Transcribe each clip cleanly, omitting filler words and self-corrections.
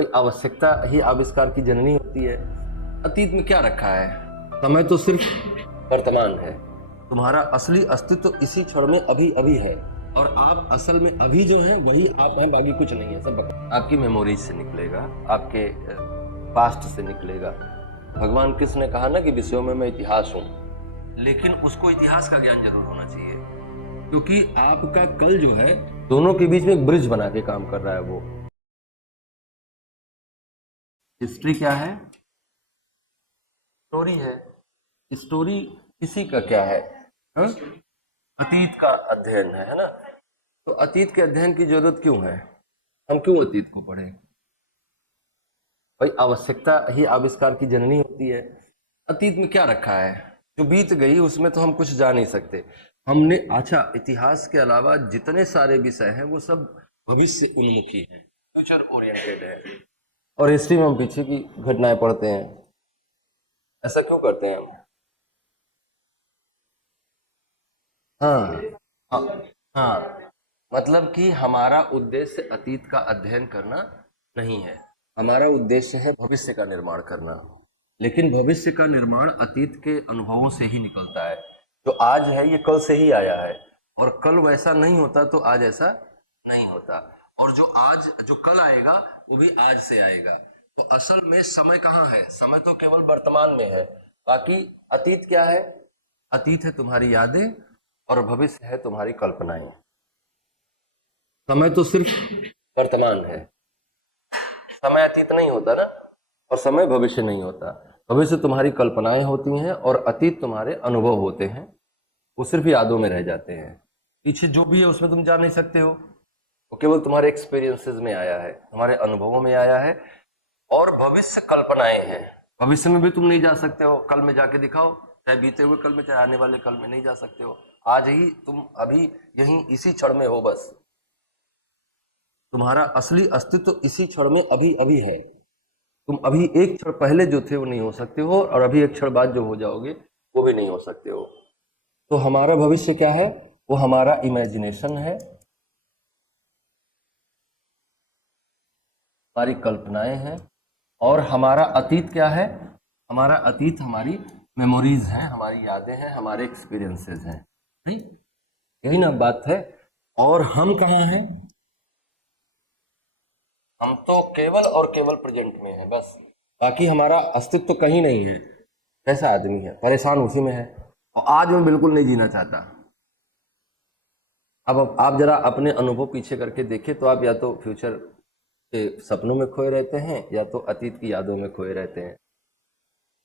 भाई आवश्यकता ही आविष्कार की जननी होती है। अतीत में क्या रखा है? समय तो सिर्फ वर्तमान है। तुम्हारा असली अस्तित्व इसी क्षण में अभी अभी है, और आप असल में अभी जो है वही आप हैं, बाकी कुछ नहीं है। सब आपकी मेमोरीज से निकलेगा, आपके पास्ट से निकलेगा। भगवान कृष्ण ने कहा ना कि विषयों में मैं इतिहास हूं, लेकिन उसको इतिहास का ज्ञान जरूर होना चाहिए, क्योंकि आपका कल जो है दोनों के बीच में एक ब्रिज बना के काम कर रहा है। वो हिस्ट्री क्या है? स्टोरी है। स्टोरी किसी का क्या है? हा? अतीत का अध्ययन है ना? तो अतीत के अध्ययन की जरूरत क्यों है? हम क्यों अतीत को पढ़ें? भाई आवश्यकता ही आविष्कार की जननी होती है। अतीत में क्या रखा है? जो बीत गई उसमें तो हम कुछ जा नहीं सकते। हमने अच्छा, इतिहास के अलावा जितने सारे विषय हैं वो सब भविष्य उन्मुखी हैं, फ्यूचर ओरिएंटेड है। और हिस्ट्री में हम पीछे की घटनाएं पढ़ते हैं। ऐसा क्यों करते हैं हम? हाँ हाँ हाँ, मतलब कि हमारा उद्देश्य अतीत का अध्ययन करना नहीं है, हमारा उद्देश्य है भविष्य का निर्माण करना। लेकिन भविष्य का निर्माण अतीत के अनुभवों से ही निकलता है। जो आज है ये कल से ही आया है, और कल वैसा नहीं होता तो आज ऐसा नहीं होता। और जो आज जो कल आएगा वो भी आज से आएगा। तो असल में समय कहाँ है? समय तो केवल वर्तमान में है। बाकी अतीत क्या है? अतीत है तुम्हारी यादें, और भविष्य है तुम्हारी कल्पनाएं। समय तो सिर्फ वर्तमान है। समय अतीत नहीं होता ना, और समय भविष्य नहीं होता। भविष्य तुम्हारी कल्पनाएं होती हैं, और अतीत तुम्हारे अनुभव होते हैं। वो सिर्फ यादों में रह जाते हैं। पीछे जो भी है उसमें तुम जा नहीं सकते हो, वो केवल तुम्हारे एक्सपीरियंसेस में आया है, तुम्हारे अनुभवों में आया है। और भविष्य कल्पनाएं हैं। भविष्य में भी तुम नहीं जा सकते हो। कल में जाके दिखाओ, चाहे बीते हुए कल में, चाहे आने वाले कल में नहीं जा सकते हो। आज ही तुम अभी यहीं इसी क्षण में हो। बस तुम्हारा असली अस्तित्व इसी क्षण में अभी अभी है। तुम अभी एक क्षण पहले जो थे वो नहीं हो सकते हो, और अभी एक क्षण बाद जो हो जाओगे वो भी नहीं हो सकते हो। तो हमारा भविष्य क्या है? वो हमारा इमेजिनेशन है, हमारी कल्पनाएं हैं। और हमारा अतीत क्या है? हमारा अतीत हमारी मेमोरीज हैं, हमारी यादें हैं, हमारे एक्सपीरियंसेस हैं। नहीं, यही ना बात है। और हम कहाँ हैं? हम तो केवल और केवल प्रेजेंट में हैं बस। बाकी हमारा अस्तित्व कहीं नहीं है। कैसा आदमी है, परेशान उसी में है, और आज मैं बिल्कुल नहीं जीना चाहता। अब आप जरा अपने अनुभव पीछे करके देखें, तो आप या तो फ्यूचर के सपनों में खोए रहते हैं, या तो अतीत की यादों में खोए रहते हैं,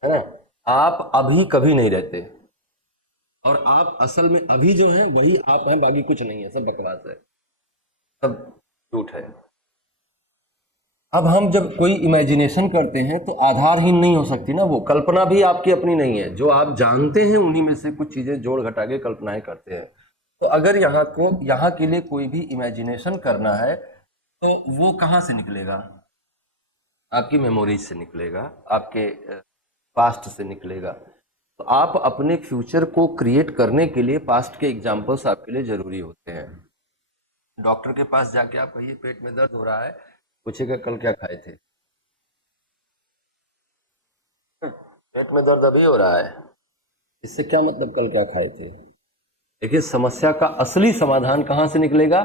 है ना? आप अभी कभी नहीं रहते, और आप असल में अभी जो है वही आप हैं, बाकी कुछ नहीं है। सब बकवास है, सब झूठ है। अब हम जब कोई इमेजिनेशन करते हैं तो आधारहीन नहीं हो सकती ना। वो कल्पना भी आपकी अपनी नहीं है। जो आप जानते हैं उन्हीं में से कुछ चीजें जोड़ घटा के कल्पनाएं करते हैं। तो अगर यहाँ के लिए कोई भी इमेजिनेशन करना है, तो वो कहाँ से निकलेगा? आपकी मेमोरीज से निकलेगा, आपके पास्ट से निकलेगा। तो आप अपने फ्यूचर को क्रिएट करने के लिए पास्ट के एग्जाम्पल्स आपके लिए जरूरी होते हैं। डॉक्टर के पास जाके आप कहिए पेट में दर्द हो रहा है, पूछेगा कल क्या खाए थे। पेट में दर्द अभी हो रहा है, इससे क्या मतलब कल क्या खाए थे? देखिए, समस्या का असली समाधान कहाँ से निकलेगा?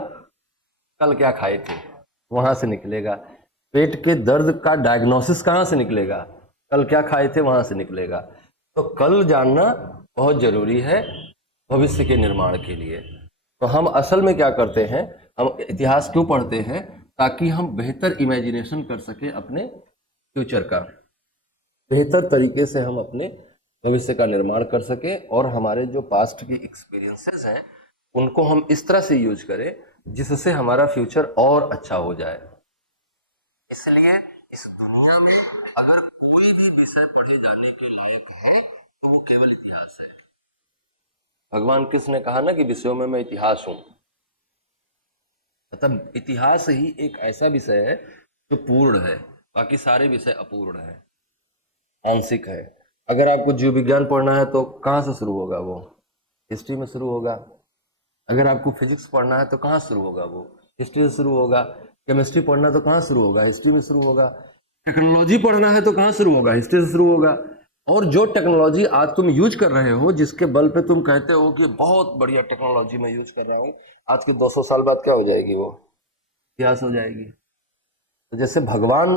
कल क्या खाए थे, वहां से निकलेगा। पेट के दर्द का डायग्नोसिस कहाँ से निकलेगा? कल क्या खाए थे, वहां से निकलेगा। तो कल जानना बहुत जरूरी है भविष्य के निर्माण के लिए। तो हम असल में क्या करते हैं? हम इतिहास क्यों पढ़ते हैं? ताकि हम बेहतर इमेजिनेशन कर सके अपने फ्यूचर का, बेहतर तरीके से हम अपने भविष्य का निर्माण कर सके, और हमारे जो पास्ट की एक्सपीरियंसेस हैं उनको हम इस तरह से यूज करें जिससे हमारा फ्यूचर और अच्छा हो जाए। इसलिए इस दुनिया में अगर कोई भी विषय पढ़े जाने के लायक है तो वो केवल इतिहास है। भगवान कृष्ण ने कहा ना कि विषयों में मैं इतिहास हूं। मतलब इतिहास ही एक ऐसा विषय है जो पूर्ण है, बाकी सारे विषय अपूर्ण है, आंशिक है। अगर आपको जीव विज्ञान पढ़ना है तो कहाँ से शुरू होगा? वो हिस्ट्री में शुरू होगा। अगर आपको फिजिक्स पढ़ना है तो कहाँ शुरू होगा? वो हिस्ट्री से शुरू होगा। केमिस्ट्री पढ़ना तो कहाँ शुरू होगा? हिस्ट्री में शुरू होगा। टेक्नोलॉजी पढ़ना है तो कहाँ शुरू होगा? हिस्ट्री से शुरू होगा। और जो टेक्नोलॉजी आज तुम यूज कर रहे हो, जिसके बल पे तुम कहते हो कि बहुत बढ़िया टेक्नोलॉजी मैं यूज कर रहा हूँ, आज के 200 साल बाद क्या हो जाएगी? वो इतिहास हो जाएगी। तो जैसे भगवान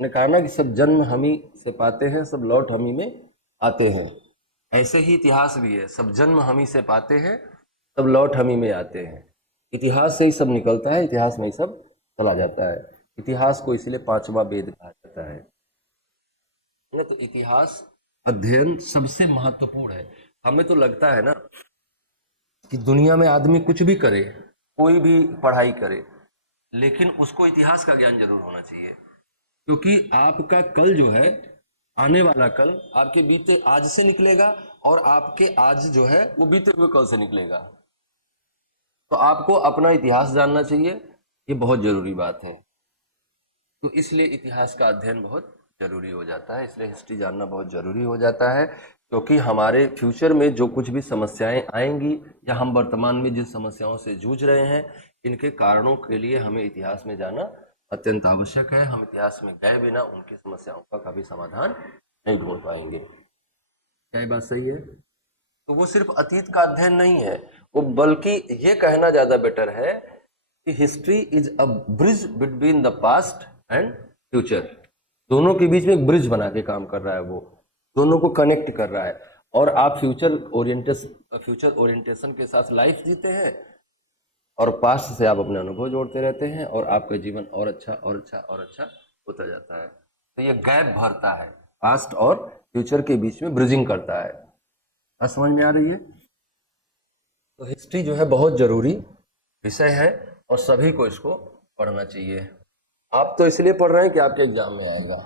ने कहा ना कि सब जन्म हम ही से पाते हैं, सब लौट हम ही में आते हैं, ऐसे ही इतिहास भी है, सब जन्म हम ही से पाते हैं, सब लौट हम ही में आते हैं। इतिहास से ही सब निकलता है, इतिहास में ही सब चला जाता है। इतिहास को इसलिए पांचवा वेद कहा जाता है ना। तो इतिहास अध्ययन सबसे महत्वपूर्ण है। हमें तो लगता है ना कि दुनिया में आदमी कुछ भी करे, कोई भी पढ़ाई करे, लेकिन उसको इतिहास का ज्ञान जरूर होना चाहिए, क्योंकि आपका कल जो है, आने वाला कल आपके बीते आज से निकलेगा, और आपके आज जो है वो बीते हुए कल से निकलेगा। तो आपको अपना इतिहास जानना चाहिए, ये बहुत जरूरी बात है। तो इसलिए इतिहास का अध्ययन बहुत जरूरी हो जाता है, इसलिए हिस्ट्री जानना बहुत जरूरी हो जाता है, क्योंकि हमारे फ्यूचर में जो कुछ भी समस्याएं आएंगी, या हम वर्तमान में जिन समस्याओं से जूझ रहे हैं, इनके कारणों के लिए हमें इतिहास में जाना अत्यंत आवश्यक है। हम इतिहास में गए बिना उनकी समस्याओं का कभी समाधान नहीं ढूंढ पाएंगे। क्या ये बात सही है? तो वो सिर्फ अतीत का अध्ययन नहीं है, वो बल्कि ये कहना ज्यादा बेटर है कि history is a bridge between the past and future. दोनों के बीच में एक ब्रिज बना के काम कर रहा है, वो दोनों को कनेक्ट कर रहा है। और आप फ्यूचर ओरिएंटेशन के साथ लाइफ जीते हैं, और पास्ट से आप अपने अनुभव जोड़ते रहते हैं, और आपका जीवन और अच्छा और अच्छा और अच्छा होता जाता है। तो ये गैप भरता है, पास्ट और फ्यूचर के बीच में ब्रिजिंग करता है। बात समझ में आ रही है? तो हिस्ट्री जो है बहुत जरूरी विषय है, और सभी को इसको पढ़ना चाहिए। आप तो इसलिए पढ़ रहे हैं कि आपके एग्जाम में आएगा।